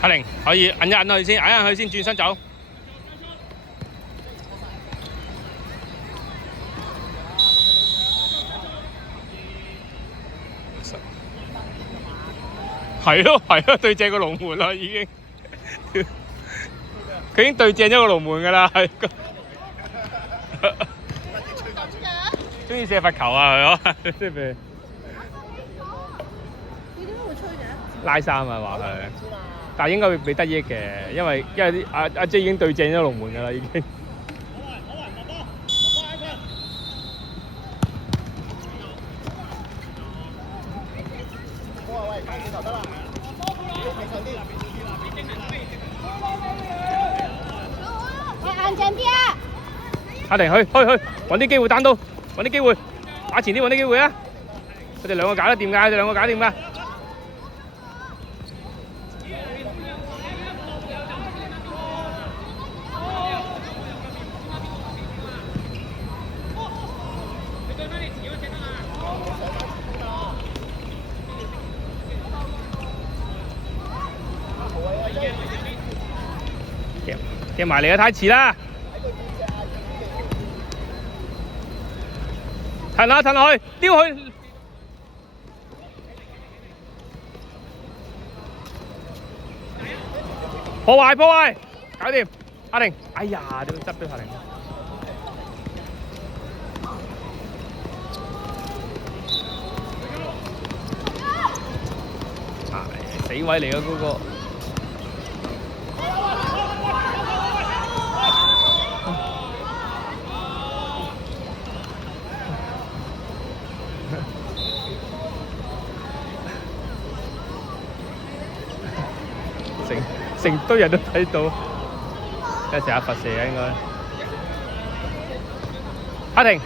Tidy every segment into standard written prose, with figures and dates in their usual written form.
阿玲可以摁一摁佢先，摁一摁佢先，轉身走。係咯係咯，對正個龍門啦已經，佢已經對正咗個龍門㗎啦，係。中意射罰球啊佢咯，即係譬如。你點解會吹嘅？拉衫啊話佢，但係應該會俾得益嘅，因為啲阿 J 已經對正咗龍門㗎啦已經。硬淨啲啊！阿婷去，揾啲機會單刀，揾啲機會，打前啲揾啲機會啊！佢哋兩個搞得掂㗎，佢哋兩個搞掂㗎。夾埋嚟啊！太遲啦！騰下騰落去，丟去。破壞，搞掂。阿玲，哎呀，點執到阿玲？死位嚟嘅嗰個。成堆人都睇到，一成日罰射啊應該。阿婷，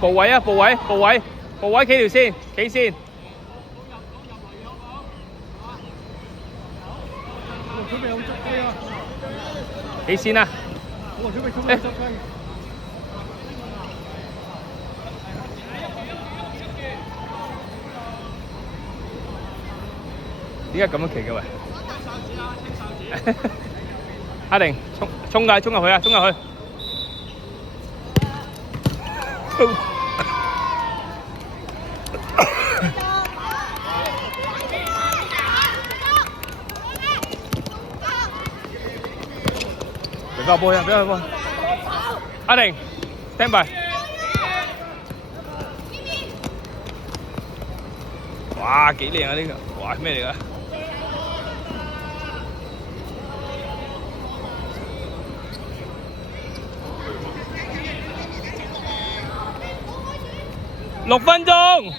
步位啊，步位企條線，企線。企線啊！點解咁樣企嘅喂？阿玲，衝入去啊！衝入去！俾個波啊！俾個波！阿玲 ，stand by。哇，幾靚啊呢個！哇，咩嚟㗎？6分鐘，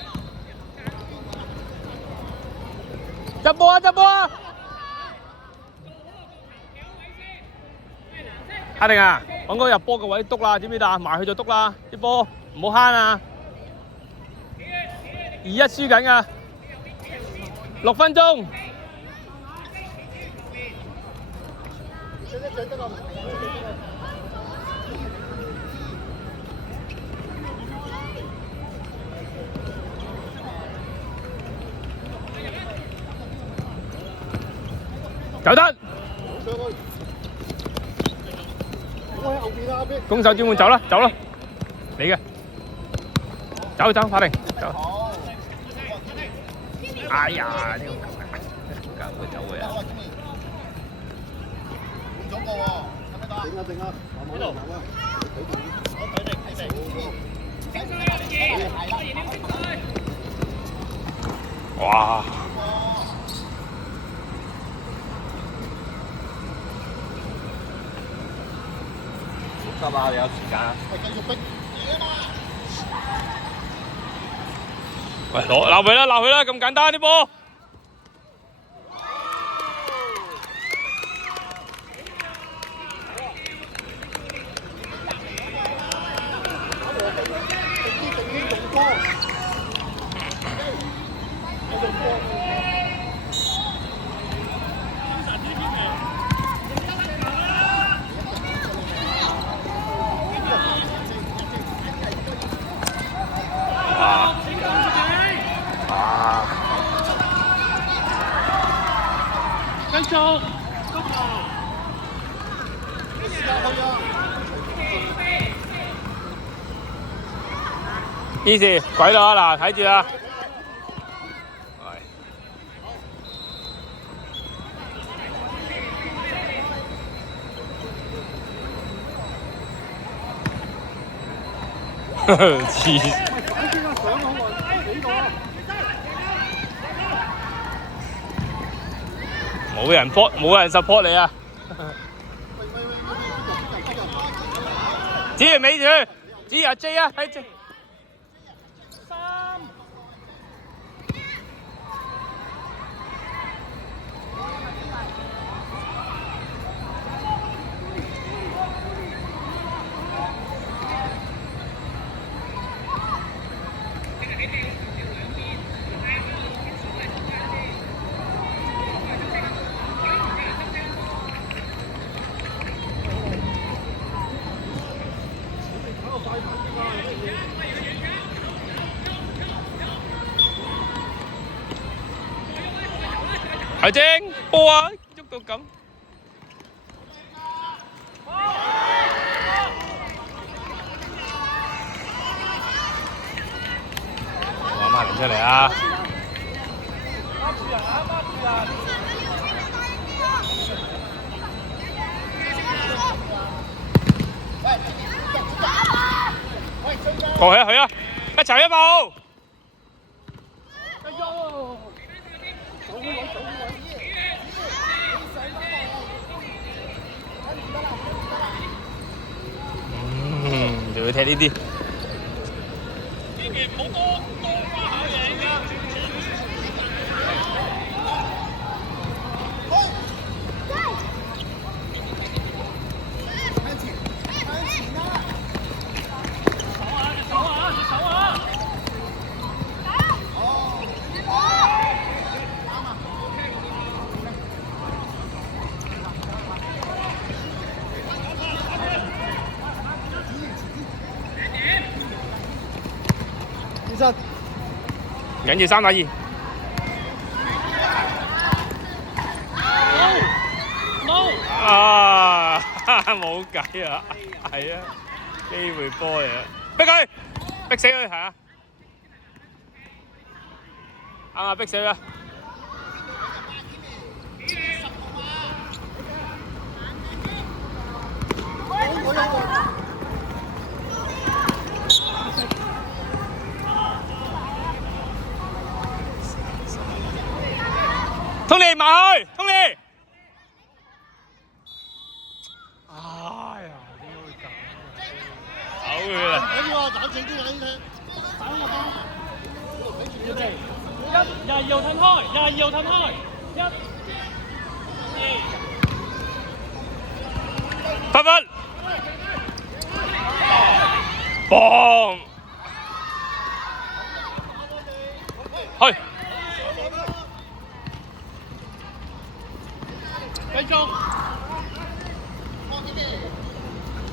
執波啊！阿定啊，揾個入波嘅位篤啦，知唔知啊？埋去就篤啦，啲波唔好慳啊！2-1輸緊㗎，6分鐘。走得，攻守轉換走啦，你嘅，走，法定，走。哎呀，呢個咁會走嘅啊！換咗個喎，定啊，呢度，哇！得啦，你有時間。繼續逼喂，鬧佢啦，咁簡單啲波。續，依時鬼佬啊嗱，睇住啊！黐線！冇人 support， 冇人 support 你啊！指住尾住，指阿 J 啊，睇 J。阿晶波啊，喐到咁。攞馬林出嚟啊！過去啊，去啊，一齊一步！就要踢呢啲。忍住3打2。啊！冇計啊，係啊，機會波嚟啊！逼佢，逼死佢係啊！啱啊，逼死佢啊！通利埋去，通利。哎呀，點會咁？走佢啦！睇住喎，冷靜啲啊！呢啲，打我幫。預備，22號褪開，22號褪開，1、2。8分。嘣！去。繼續。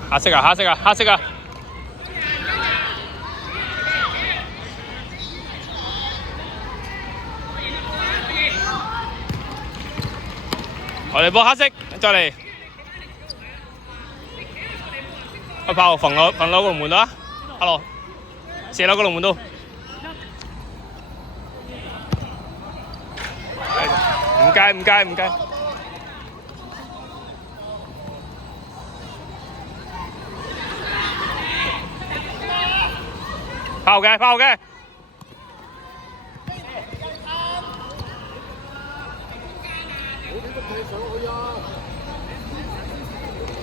黑色啊！黑色啊！黑色啊！我哋波黑色，再嚟。去炮焚落個龍門度啊！阿羅，射落個龍門度。唔計唔計唔計。炮嘅炮嘅。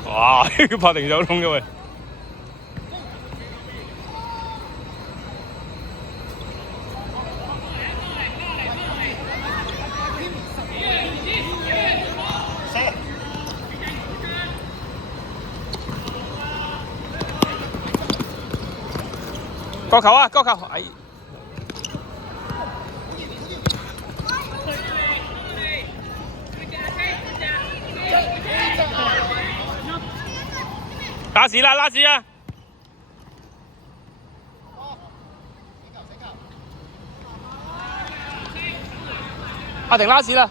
哇！拍定手通咗喂。角球啊！角球，哎！拉屎啦！拉屎啊！阿婷拉屎啦！